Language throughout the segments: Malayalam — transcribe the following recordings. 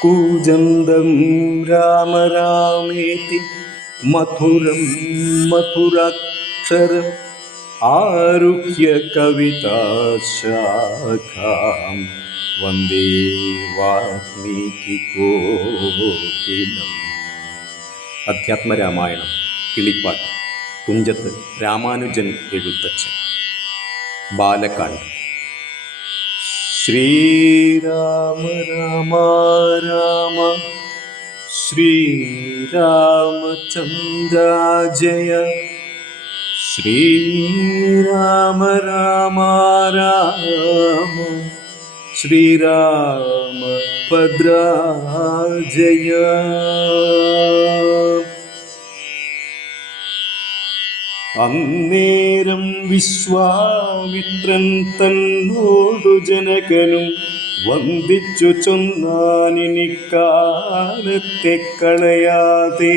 കൂജന്തം രാമ രാമേതി മധുരം മധുരാക്ഷരം ആരുഹ്യ കവിതാശാഖാം വന്ദേ വാൽമീകി കോകിലം. അധ്യാത്മരാമായണം കിളിപ്പാട്ട്. തുഞ്ചത്ത് രാമാനുജൻ എഴുത്തച്ഛൻ. ബാലകാണ്ഡം. ശ്രീരാമ രാമ രാമ ശ്രീരാമചന്ദ്ര ജയ. ശ്രീരാമ രാമ രാമ ശ്രീരാമഭദ്ര ജയ. അന്നേരം വിശ്വാമിത്രൻ തന്നോടു ജനകനും വന്ദിച്ചു ചൊന്നാനിനി കാലത്തെ കളയാതെ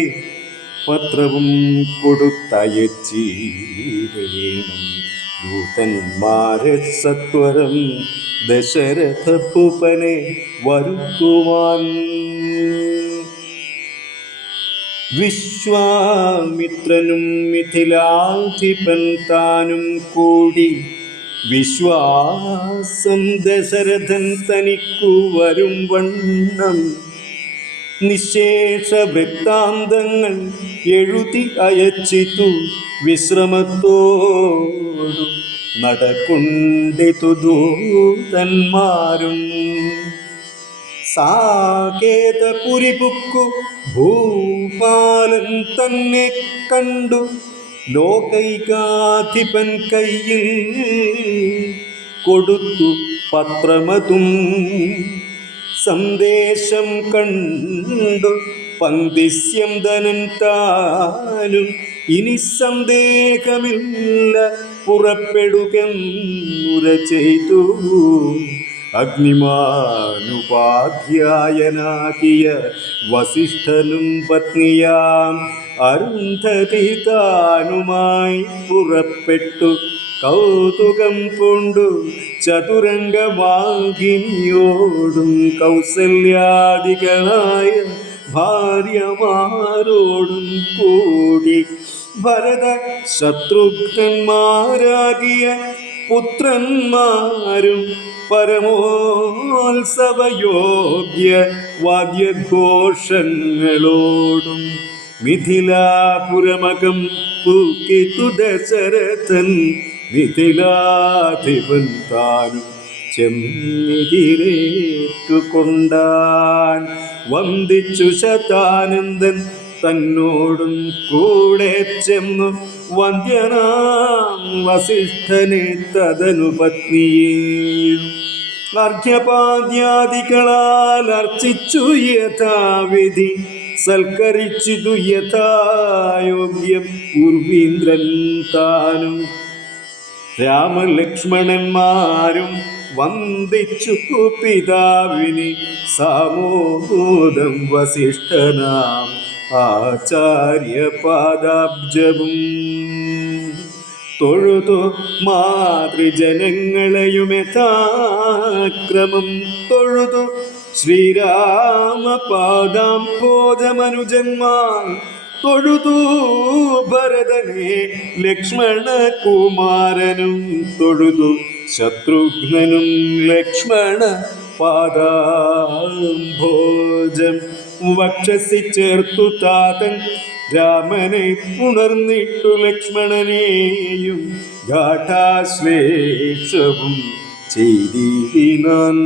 പത്രവും കൊടുത്തയച്ചീടേണം ദൂതന്മാരെ സത്വരം ദശരഥ ഭൂപനെ വരുത്തുവാൻ. വിശ്വാമിത്രനും മിഥിലാധിപൻ താനും കൂടി വിശ്വാസം ദശരഥൻ തനിക്കു വരും വണ്ണം നിശേഷ വൃത്താന്തങ്ങൾ എഴുതി അയച്ചിതു വിശ്രമത്തോടു നടക്കൊണ്ടിതു ദൂതന്മാരും. സാകേതപുരിപുക്കു ഭൂപാലൻ തന്നെ കണ്ടു ലോകൈകാധിപൻ കയ്യിൽ കൊടുത്തു പത്രമതും. സന്ദേശം കണ്ടു പന്തിസ്യം ധനൻ താനും ഇനി സന്ദേഹമില്ല പുറപ്പെടുകെന്നുര ചെയ്തു. അഗ്നിമാനുപാധ്യായനാകിയ വസിഷ്ഠനും പത്നിയാം അരുന്ധതി താനുമായി പുറപ്പെട്ടു കൗതുകം പൂണ്ടു ചതുരംഗവാഹിനിയോടും കൗസല്യാദികളായ ഭാര്യമാരോടും കൂടി ഭരത ശത്രുഘ്നന്മാരാകിയ പുത്രന്മാരും പരമോത്സവയോഗ്യ വാദ്യഘോഷങ്ങളോടും മിഥിലാപുരമകം പൂക്കിതു ദശരഥൻ മിഥിലാധിപൻ താനും ചെന്നിതിരേറ്റുകൊണ്ടാൻ. വന്ദിച്ചു ശതാനന്ദൻ തന്നോടും കൂടെ ചെന്നു വന്ദ്യനാം വസിഷ്ഠനെ തദനു പത്നിയെ അർഘ്യപാദ്യാദികളാൽ അർച്ചിച്ചു യഥാവിധി സൽക്കരിച്ചിതു യഥായോഗ്യം ഉർവീന്ദ്രൻ താനും. രാമലക്ഷ്മണന്മാരും വന്ദിച്ചു പിതാവിനെ സാമോദം വസിഷ്ഠനാം ആചാര്യപാദാബ്ജവും തൊഴുതു മാതൃജനങ്ങളെയും യഥാക്രമം തൊഴുതു ശ്രീരാമപാദാംബോജമനുജന്മാർ തൊഴുതു ഭരതനെ ലക്ഷ്മണകുമാരനും തൊഴുതു ശത്രുഘ്നനും ലക്ഷ്മണ പാദാംഭോജം വക്ഷസി ചേർത്തു താതൻ രാമനെ പുണർന്നിട്ടു ലക്ഷ്മണനെയും ഗാഠാശ്ലേഷവും ചെയ്തിടിനാൻ.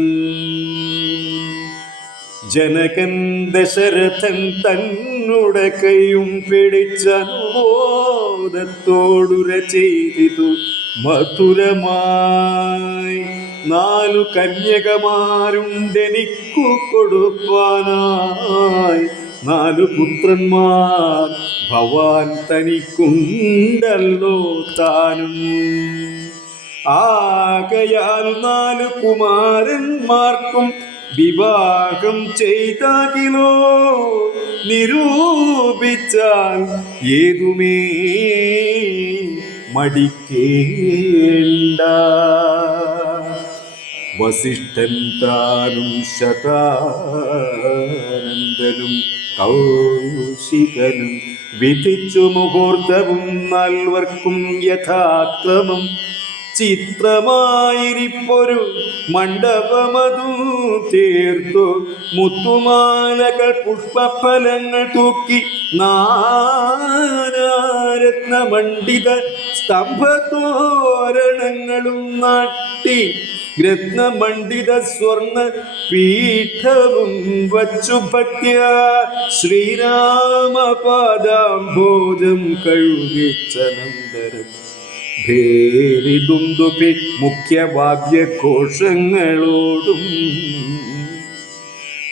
ജനകൻ ദശരഥൻ തന്നുടെ കൈയും പിടിച്ചനുമോദത്തോടുര ചെയ്തിതു മധുരമായി. 4 കന്യകമാരുണ്ടെനിക്കു കൊടുപ്പാനായി 4 പുത്രന്മാർ ഭവാൻ തനിക്കുണ്ടല്ലോ താനും. ആകയാൽ 4 കുമാരന്മാർക്കും വിവാഹം ചെയ്താകിലോ നിരൂപിച്ചാൽ ഏതുമേ മടിക്കേണ്ട. വസിഷ്ഠൻ താനും ശതാനന്ദനും കൗശികനും വിധിച്ചു മുഹൂർത്തവും നാൽവർക്കും യഥാക്രമം ചിത്രമായിരിപ്പൊരു മണ്ഡപമതു തീർത്തു മുത്തുമാലകൾ പുഷ്പഫലങ്ങൾ തൂക്കി നാനാരത്നമണ്ഡിത സ്തംഭതോരണങ്ങളും നാട്ടി രത്നമണ്ഡിത സ്വർണ പീഠവും വച്ചു ഭക്യ ശ്രീരാമപാദാംഭോജം കഴുകിച്ചനന്തരം ഭേരിദുന്ദുഭി മുഖ്യവാദ്യഘോഷങ്ങളോടും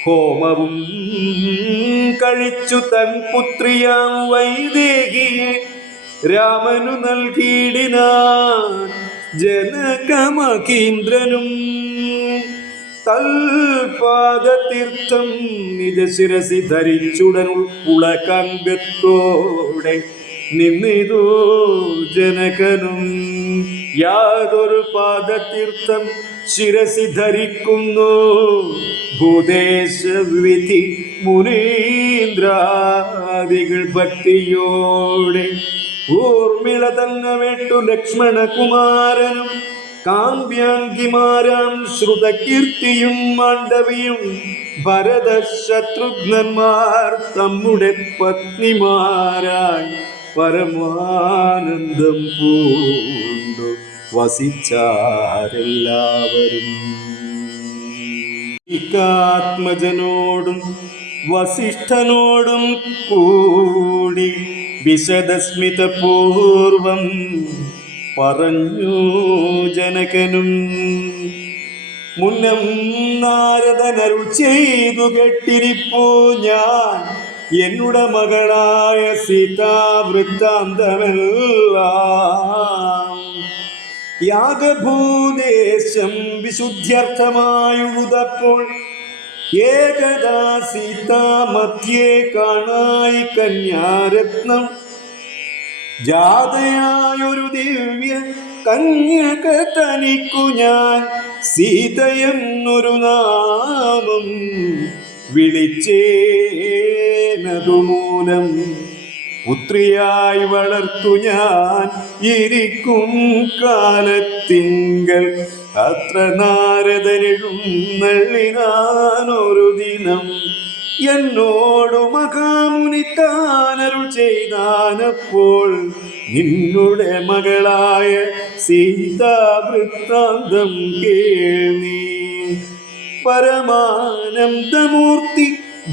ഹോമവും കഴിച്ചു തൻ പുത്രിയാം വൈദേഹിയെ രാമനു നൽകിയിടിനാൻ ജനകമകീന്ദ്രനും തൽപാദതീർത്ഥം നിജശിരസി ധരിച്ചുടനുൾ പുളകങ്കത്തോടെ നിന്നിതു ജനകനും യാതൊരു പാദതീർത്ഥം ശിരസി ധരിക്കുന്നു ഭൂദേശവിധി മുനീന്ദ്രാദികൾ ഭക്തിയോടെ ഊർമിള തന്നെ വേട്ടു ലക്ഷ്മണകുമാരനും കാമ്യാങ്കിമാരാം ശ്രുതകീർത്തിയും മാണ്ഡവിയും ഭരത ശത്രുഘ്നന്മാർ തമ്മുടെ പത്നിമാരായി പരമാനന്ദം പൂണ്ടു വസിച്ചാരെല്ലാവരും. ആത്മജനോടും വസിഷ്ഠനോടും കൂടി വിശദസ്മിതപൂർവം പറഞ്ഞു ജനകനും. മുന്നം നാരദനരുൾ ചെയ്തു കേട്ടിരിപ്പൂ ഞാൻ എന്നുടെ മകളായ സീതാവൃത്താന്തമെല്ലാം. യാഗഭൂദേശം വിശുദ്ധ്യർത്ഥമായുതപ്പോൾ ഏകദാ സീതാമധ്യേ കാണായി കന്യാരത്നം ജാതയായൊരു ദിവ്യ കന്യക തനിക്കു ഞാൻ സീതയെന്നൊരു നാമം വിളിച്ചേനതുമൂലം പുത്രിയായി വളർത്തു ഞാൻ ഇരിക്കും കാലത്തിങ്കൽ അത്ര നാരദനെഴുന്നള്ളിനാനൊരു ദിനം എന്നോടു മഹാമുനി താനരുൾ ചെയ്താനപ്പോൾ നിന്നുടെ മകളായ സീതാവൃത്താന്തം കേൾനീ. പരമാനന്ദമൂർത്തി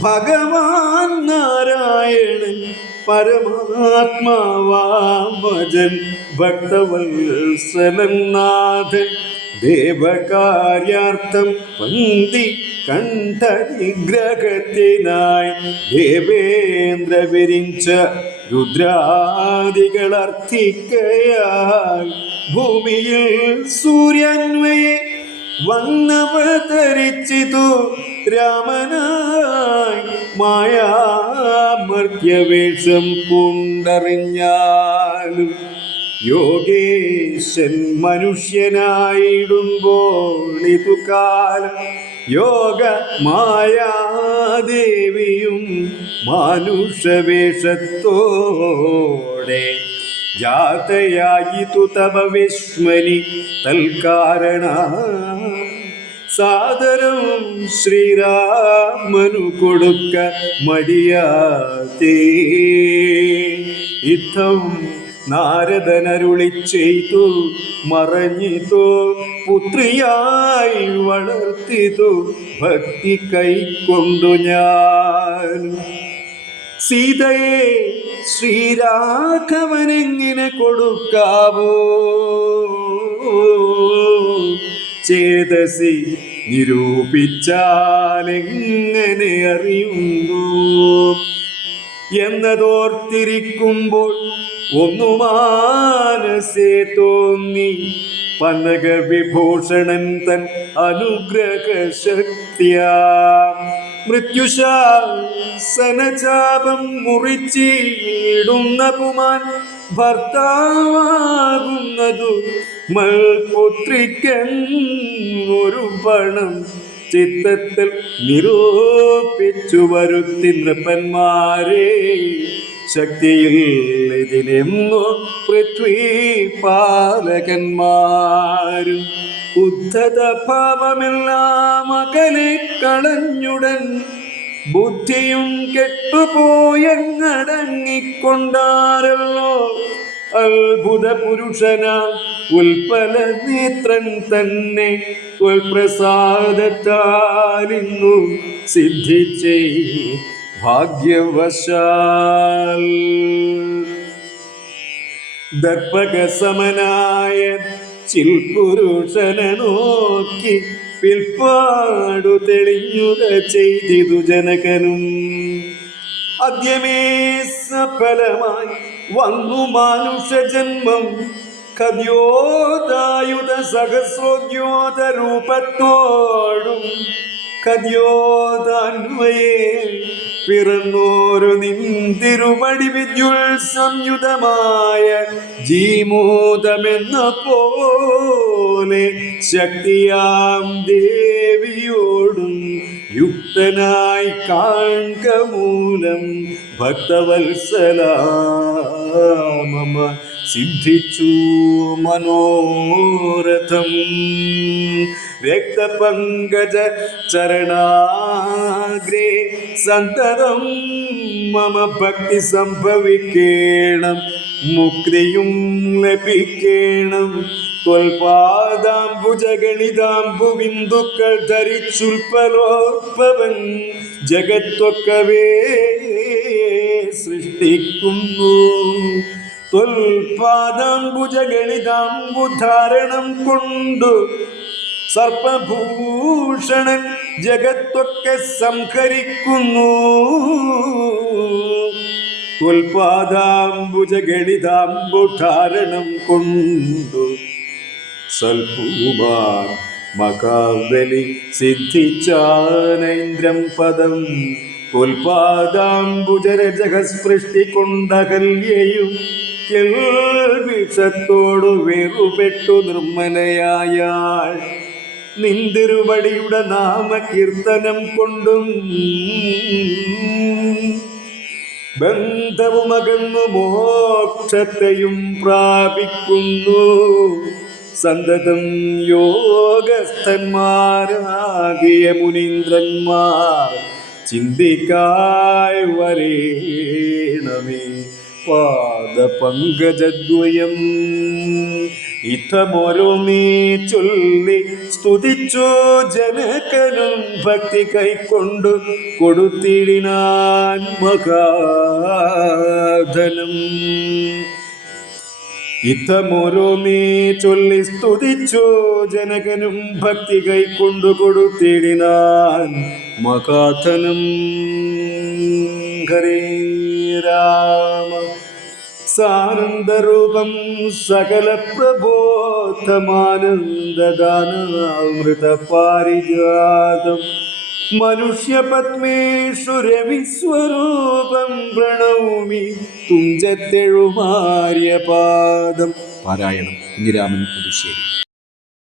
ഭഗവാൻ നാരായണൻ പരമാത്മാവാമജൻ ഭക്തവത്സലൻ നാഥൻ ദേവകാര്യാർത്ഥം പന്തി കണ്ഠനിഗ്രഹത്തിനായി ദേവേന്ദ്ര വിരിഞ്ച രുദ്രാദികളർത്ഥിക്കയായി ഭൂമിയിൽ സൂര്യന്മയെ വന്നവതരിച്ചിതു രാമനായി മായാമർത്യവേഷം കൊണ്ടറിഞ്ഞാലും യോഗേശൻ മനുഷ്യനായിടുമ്പോൾ ഇതു കാലം യോഗ മായാദേവിയും മാനുഷവേഷത്തോടെ ജാതയായിതു തവ വിസ്മരി തൽക്കാരണ സാദരം ശ്രീരാമനു കൊടുക്ക മടിയാതേ. ഇത്തം നാരദനരുളി ചെയ്തു മറഞ്ഞിതോ പുത്രിയായി വളർത്തിതു ഭക്തി കൈക്കൊണ്ടു ഞാൻ. സീതയെ ശ്രീരാഘവനെങ്ങനെ കൊടുക്കാവോ ചേതസി നിരൂപിച്ചാലെങ്ങനെ അറിയുന്നു എന്നതോർത്തിരിക്കുമ്പോൾ ഒന്നു മാനസേ തോന്നി പന്നക വിഭൂഷണൻ തൻ അനുഗ്രഹ ശക്തിയാ മൃത്യുശാസനചാപം മുറിച്ചിടുന്ന പുമാൻ ഭർത്താവാകുന്നതു മൽപുത്രിക്കെന്നൊരു പണം ചിത്തത്തിൽ നിരൂപിച്ചു വരുത്തി നൃപ്പന്മാരെ ശക്തിയിൽ ഇതിനെന്നു പൃഥ്വി പാലകന്മാരും ഉദ്ധത ഭാവമെല്ലാം അകലെ കളഞ്ഞുടൻ ബുദ്ധിയും കെട്ടുപോയങ്ങടങ്ങിക്കൊണ്ടാരല്ലോ അത്ഭുത പുരുഷനാ ഉൽപ്പല നേത്രൻ തന്നെ ഉൽപ്രസാദത്താലിന്നു സിദ്ധിച്ചേ ഭാഗ്യവശാൽ ദർപ്പക സമനായ ചിൽപുരുഷനെ നോക്കി പിൽപ്പാടു തെളിഞ്ഞുക ചെയ്തിതു ജനകനും അദ്യമേ സഫലമായി വന്നു മാനുഷജന്മം കദ്യോതായുധ സഹസ്രോദ്യോത രൂപത്തോടും കദ്യോതാന്വയേ പിറന്നോരു നിന്തിരുമടി വിദ്യുൽ സംയുതമായ ജീമോദമെന്ന പോലെ ശക്തിയാം ദേവിയോടും യുക്തനായി കാൺക മൂലം ഭക്തവത്സലാമ സിദ്ധിച്ചു മനോരഥം രക്തപങ്കജ ചരണാഗ്രേ സന്തതം മമ ഭക്തി സംഭവിക്കേണം മുക്തിയും ലഭിക്കേണം ത്വൽപാദാംബുജഗണിതാംബുവിന്ദുക്കൾ ധരിച്ചുൽപ്പലോത്ഭവൻ ജഗത്തൊക്കവേ സൃഷ്ടിക്കുന്നു ത്വൽപാദാംബുജഗണിതാംബുധാരണം കൊണ്ടു സർപ്പഭൂഷണൻ ജഗത്തൊക്കെ സംഹരിക്കുന്നു ത്വൽപാദാംബുജഗണിതാംബുധാരണം കൊണ്ടു സൽപൂമാർ മകാബലി സിദ്ധിച്ചാനൈന്ദ്രം പദം ത്വൽപാദാംബുജരജഗസ്പൃഷ്ടി കൊണ്ടകല്യയും കേൾവിഷത്തോടു വേറുപെട്ടു നിർമ്മലയായാൾ നിന്തിരുവടിയുടെ നാമകീർത്തനം കൊണ്ടും ബന്ധവുമകന്നു മോക്ഷത്തെയും പ്രാപിക്കുന്നു സന്തതം യോഗസ്ഥന്മാരാകിയ മുനീന്ദ്രന്മാർ ചിന്തിക്കായി വരേണമേ പാദപങ്കജദ്വയം ഇത്തമോരോന്നീ ചൊല്ലി സ്തുതിച്ചു ജനകനും ഭക്തി കൈക്കൊണ്ടു കൊടുത്തിടിനാൻ മഹാധനം ഇത്തമോരോന്നീ ചൊല്ലി സ്തുതിച്ചു ജനകനും ഭക്തി കൈക്കൊണ്ടു കൊടുത്തിടിനാൻ മഹാധനം ഹരേ രാമ സാനന്ദരൂപം സകല പ്രബോധമാനന്ദദാനാമൃത പാരിജാതം മനുഷ്യപത്മേഷു രവിസ്വരൂപം പ്രണൗമി തുഞ്ചത്തെഴുമാര്യപാദം. പാരായണം കുഞ്ഞിരാമൻ പുതുശ്ശേരി.